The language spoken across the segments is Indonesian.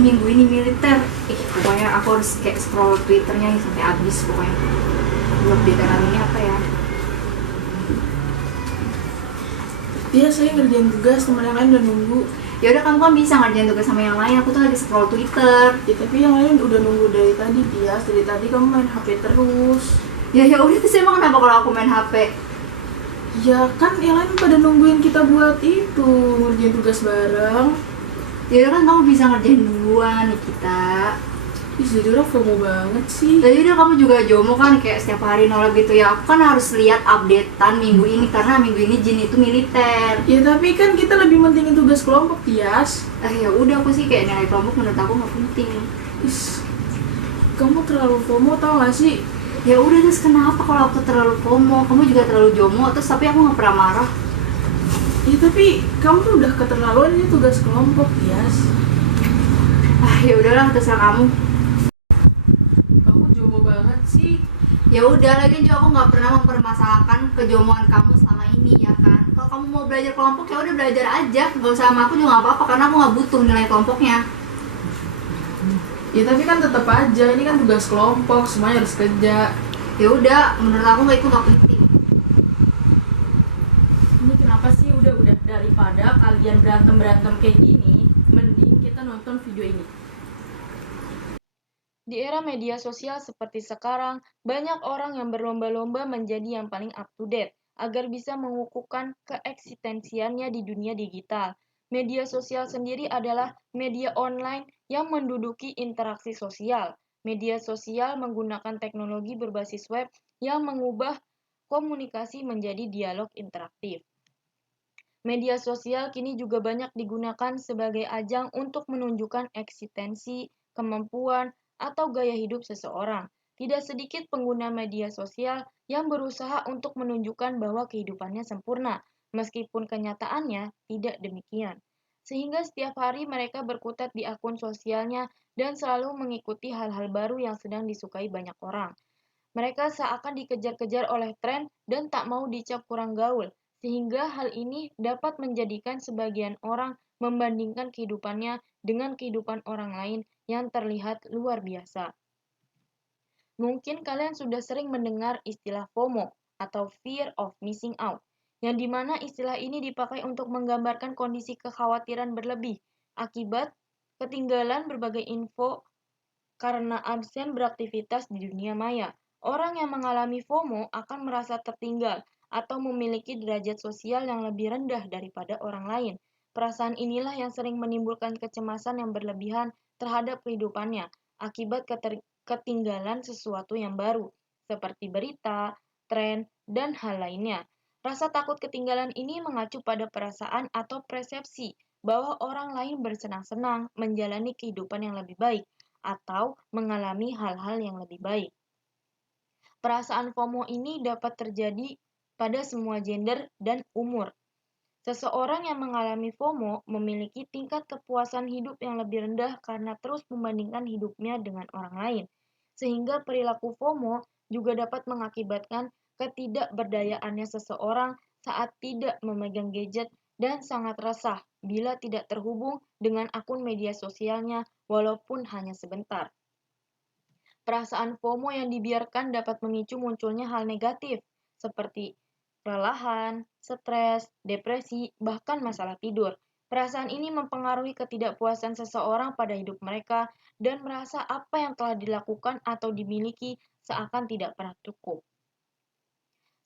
minggu ini militer. Pokoknya aku harus kayak scroll Twitternya nih sampai habis pokoknya. Belum updatean ini apa ya? Iya, saya ngerjain tugas, teman yang lain udah nunggu. Ya udah, kamu kan bisa ngerjain tugas sama yang lain. Aku tuh lagi scroll Twitter. Ya tapi yang lain udah nunggu dari tadi, Tias. Dari tadi kamu main HP terus. Ya udah, terus emang kenapa kalau aku main HP? Ya kan yang lain pada nungguin kita buat itu, ngerjain tugas bareng. Ya udah kan kamu bisa ngerjain duluan nih kita. Ih, jadi orang FOMO banget sih. Jadi udah, kamu juga jomo kan kayak setiap hari nolak gitu ya. Aku kan harus lihat updatean minggu ini karena minggu ini Jin itu militer. Ya tapi kan kita lebih mentingin tugas kelompok, Tias. Ya udah, aku sih kayak nilai kelompok menurut aku nggak penting. Is, kamu terlalu FOMO tau gak sih? Ya udah, terus kenapa kalau aku terlalu FOMO? Kamu juga terlalu jomo, terus tapi aku nggak pernah marah. Ya tapi kamu tuh udah keterlaluan ini tugas kelompok, Tias. Ya udahlah, terserah kamu. Kamu jomo banget sih. Ya udah, lagi juga aku nggak pernah mempermasalahkan kejomoan kamu selama ini ya kan. Kalau kamu mau belajar kelompok ya udah belajar aja, nggak usah sama aku juga nggak apa-apa karena aku nggak butuh nilai kelompoknya. Ya tapi kan tetap aja, ini kan tugas kelompok, semuanya harus kerja. Ya udah, menurut aku itu nggak penting. Ini kenapa sih udah daripada kalian berantem kayak gini, mending kita nonton video ini. Di era media sosial seperti sekarang, banyak orang yang berlomba-lomba menjadi yang paling up-to-date agar bisa mengukuhkan keeksistensiannya di dunia digital. Media sosial sendiri adalah media online yang menduduki interaksi sosial. Media sosial menggunakan teknologi berbasis web yang mengubah komunikasi menjadi dialog interaktif. Media sosial kini juga banyak digunakan sebagai ajang untuk menunjukkan eksistensi, kemampuan, atau gaya hidup seseorang. Tidak sedikit pengguna media sosial yang berusaha untuk menunjukkan bahwa kehidupannya sempurna, meskipun kenyataannya tidak demikian. Sehingga setiap hari mereka berkutat di akun sosialnya dan selalu mengikuti hal-hal baru yang sedang disukai banyak orang. Mereka seakan dikejar-kejar oleh tren dan tak mau dicap kurang gaul, sehingga hal ini dapat menjadikan sebagian orang membandingkan kehidupannya dengan kehidupan orang lain yang terlihat luar biasa. Mungkin kalian sudah sering mendengar istilah FOMO atau Fear of Missing Out, yang dimana istilah ini dipakai untuk menggambarkan kondisi kekhawatiran berlebih akibat ketinggalan berbagai info karena absen beraktivitas di dunia maya. Orang yang mengalami FOMO akan merasa tertinggal atau memiliki derajat sosial yang lebih rendah daripada orang lain. Perasaan inilah yang sering menimbulkan kecemasan yang berlebihan terhadap kehidupannya akibat ketinggalan sesuatu yang baru, seperti berita, tren, dan hal lainnya. Rasa takut ketinggalan ini mengacu pada perasaan atau persepsi bahwa orang lain bersenang-senang menjalani kehidupan yang lebih baik atau mengalami hal-hal yang lebih baik. Perasaan FOMO ini dapat terjadi pada semua gender dan umur. Seseorang yang mengalami FOMO memiliki tingkat kepuasan hidup yang lebih rendah karena terus membandingkan hidupnya dengan orang lain. Sehingga perilaku FOMO juga dapat mengakibatkan ketidakberdayaannya seseorang saat tidak memegang gadget dan sangat resah bila tidak terhubung dengan akun media sosialnya walaupun hanya sebentar. Perasaan FOMO yang dibiarkan dapat memicu munculnya hal negatif, seperti kelelahan, stres, depresi, bahkan masalah tidur. Perasaan ini mempengaruhi ketidakpuasan seseorang pada hidup mereka dan merasa apa yang telah dilakukan atau dimiliki seakan tidak pernah cukup.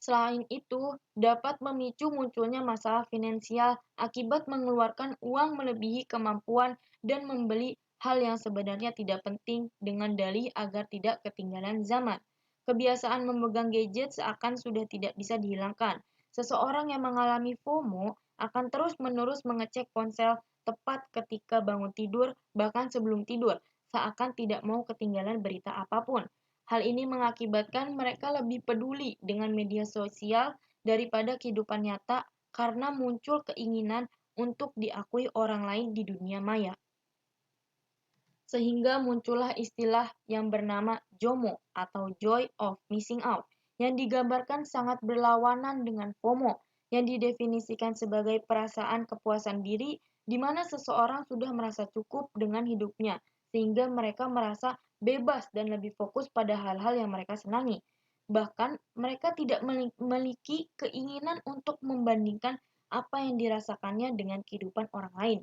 Selain itu, dapat memicu munculnya masalah finansial akibat mengeluarkan uang melebihi kemampuan dan membeli hal yang sebenarnya tidak penting dengan dalih agar tidak ketinggalan zaman. Kebiasaan memegang gadget seakan sudah tidak bisa dihilangkan. Seseorang yang mengalami FOMO akan terus-menerus mengecek ponsel tepat ketika bangun tidur, bahkan sebelum tidur, seakan tidak mau ketinggalan berita apapun. Hal ini mengakibatkan mereka lebih peduli dengan media sosial daripada kehidupan nyata karena muncul keinginan untuk diakui orang lain di dunia maya. Sehingga muncullah istilah yang bernama JOMO atau Joy of Missing Out yang digambarkan sangat berlawanan dengan FOMO yang didefinisikan sebagai perasaan kepuasan diri di mana seseorang sudah merasa cukup dengan hidupnya, sehingga mereka merasa bebas dan lebih fokus pada hal-hal yang mereka senangi. Bahkan, mereka tidak memiliki keinginan untuk membandingkan apa yang dirasakannya dengan kehidupan orang lain.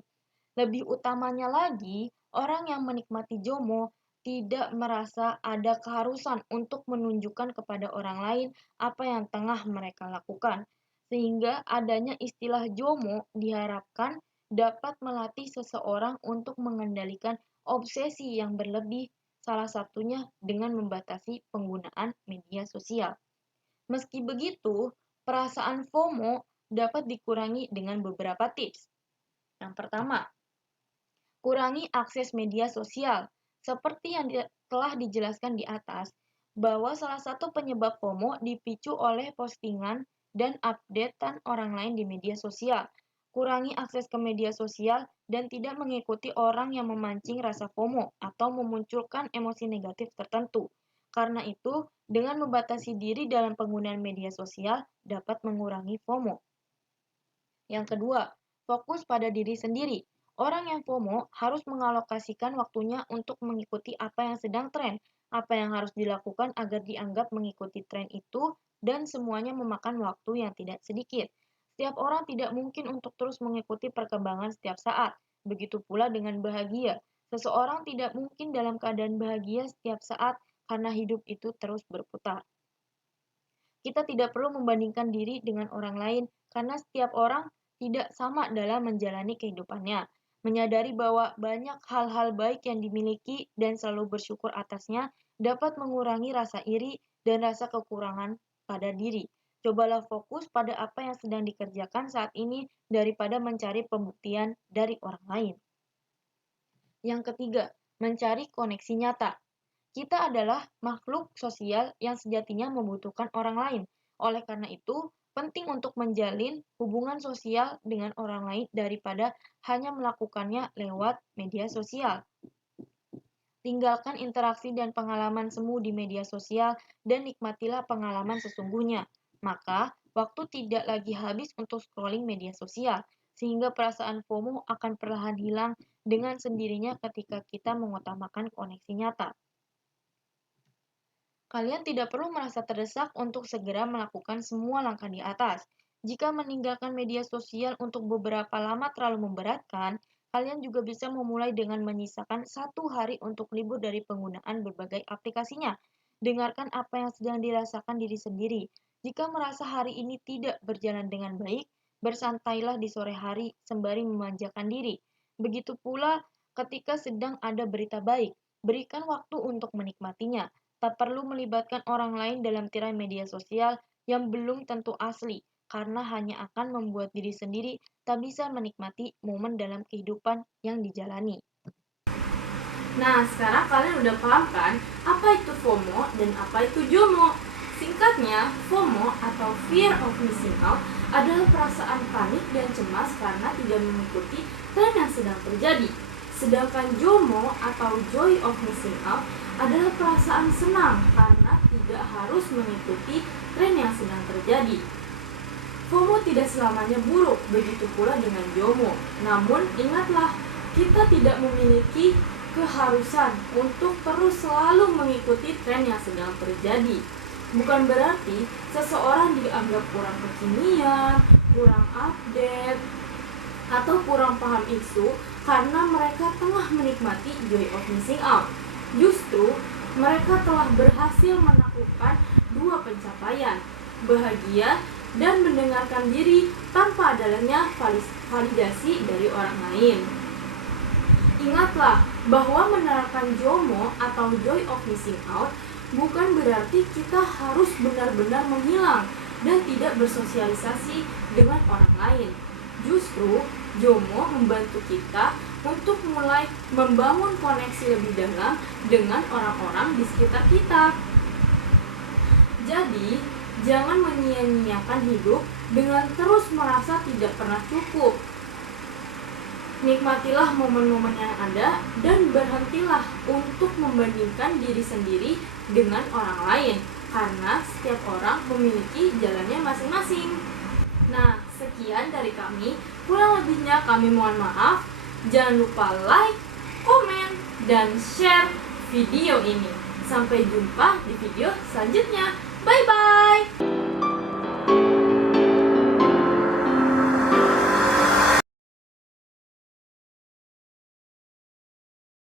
Lebih utamanya lagi, orang yang menikmati JOMO tidak merasa ada keharusan untuk menunjukkan kepada orang lain apa yang tengah mereka lakukan. Sehingga adanya istilah JOMO diharapkan dapat melatih seseorang untuk mengendalikan obsesi yang berlebih, salah satunya dengan membatasi penggunaan media sosial. Meski begitu, perasaan FOMO dapat dikurangi dengan beberapa tips. Yang pertama, kurangi akses media sosial. Seperti yang telah dijelaskan di atas, bahwa salah satu penyebab FOMO dipicu oleh postingan dan updatean orang lain di media sosial. Kurangi akses ke media sosial dan tidak mengikuti orang yang memancing rasa FOMO atau memunculkan emosi negatif tertentu. Karena itu, dengan membatasi diri dalam penggunaan media sosial dapat mengurangi FOMO. Yang kedua, fokus pada diri sendiri. Orang yang FOMO harus mengalokasikan waktunya untuk mengikuti apa yang sedang tren, apa yang harus dilakukan agar dianggap mengikuti tren itu, dan semuanya memakan waktu yang tidak sedikit. Setiap orang tidak mungkin untuk terus mengikuti perkembangan setiap saat. Begitu pula dengan bahagia. Seseorang tidak mungkin dalam keadaan bahagia setiap saat karena hidup itu terus berputar. Kita tidak perlu membandingkan diri dengan orang lain karena setiap orang tidak sama dalam menjalani kehidupannya. Menyadari bahwa banyak hal-hal baik yang dimiliki dan selalu bersyukur atasnya dapat mengurangi rasa iri dan rasa kekurangan pada diri. Cobalah fokus pada apa yang sedang dikerjakan saat ini daripada mencari pembuktian dari orang lain. Yang ketiga, mencari koneksi nyata. Kita adalah makhluk sosial yang sejatinya membutuhkan orang lain. Oleh karena itu, penting untuk menjalin hubungan sosial dengan orang lain daripada hanya melakukannya lewat media sosial. Tinggalkan interaksi dan pengalaman semu di media sosial dan nikmatilah pengalaman sesungguhnya. Maka, waktu tidak lagi habis untuk scrolling media sosial, sehingga perasaan FOMO akan perlahan hilang dengan sendirinya ketika kita mengutamakan koneksi nyata. Kalian tidak perlu merasa terdesak untuk segera melakukan semua langkah di atas. Jika meninggalkan media sosial untuk beberapa lama terlalu memberatkan, kalian juga bisa memulai dengan menyisakan 1 hari untuk libur dari penggunaan berbagai aplikasinya. Dengarkan apa yang sedang dirasakan diri sendiri. Jika merasa hari ini tidak berjalan dengan baik, bersantailah di sore hari sembari memanjakan diri. Begitu pula ketika sedang ada berita baik, berikan waktu untuk menikmatinya. Tak perlu melibatkan orang lain dalam tirai media sosial yang belum tentu asli, karena hanya akan membuat diri sendiri tak bisa menikmati momen dalam kehidupan yang dijalani. Nah, sekarang kalian udah paham kan apa itu FOMO dan apa itu JOMO? Singkatnya, FOMO atau Fear of Missing Out adalah perasaan panik dan cemas karena tidak mengikuti tren yang sedang terjadi. Sedangkan JOMO atau Joy of Missing Out adalah perasaan senang karena tidak harus mengikuti tren yang sedang terjadi. FOMO tidak selamanya buruk, begitu pula dengan JOMO. Namun ingatlah, kita tidak memiliki keharusan untuk terus selalu mengikuti tren yang sedang terjadi. Bukan berarti seseorang dianggap kurang kekinian, kurang update, atau kurang paham isu karena mereka tengah menikmati joy of missing out. Justru, mereka telah berhasil menaklukkan 2 pencapaian, bahagia dan mendengarkan diri tanpa adanya validasi dari orang lain. Ingatlah bahwa menerapkan JOMO atau Joy of Missing Out bukan berarti kita harus benar-benar menghilang dan tidak bersosialisasi dengan orang lain. Justru, JOMO membantu kita untuk mulai membangun koneksi lebih dalam dengan orang-orang di sekitar kita. Jadi, jangan menyia-nyiakan hidup dengan terus merasa tidak pernah cukup. Nikmatilah momen-momen yang ada dan berhentilah untuk membandingkan diri sendiri dengan orang lain, karena setiap orang memiliki jalannya masing-masing. Nah, sekian dari kami. Kurang lebihnya kami mohon maaf. Jangan lupa like, komen, dan share video ini. Sampai jumpa di video selanjutnya. Bye-bye!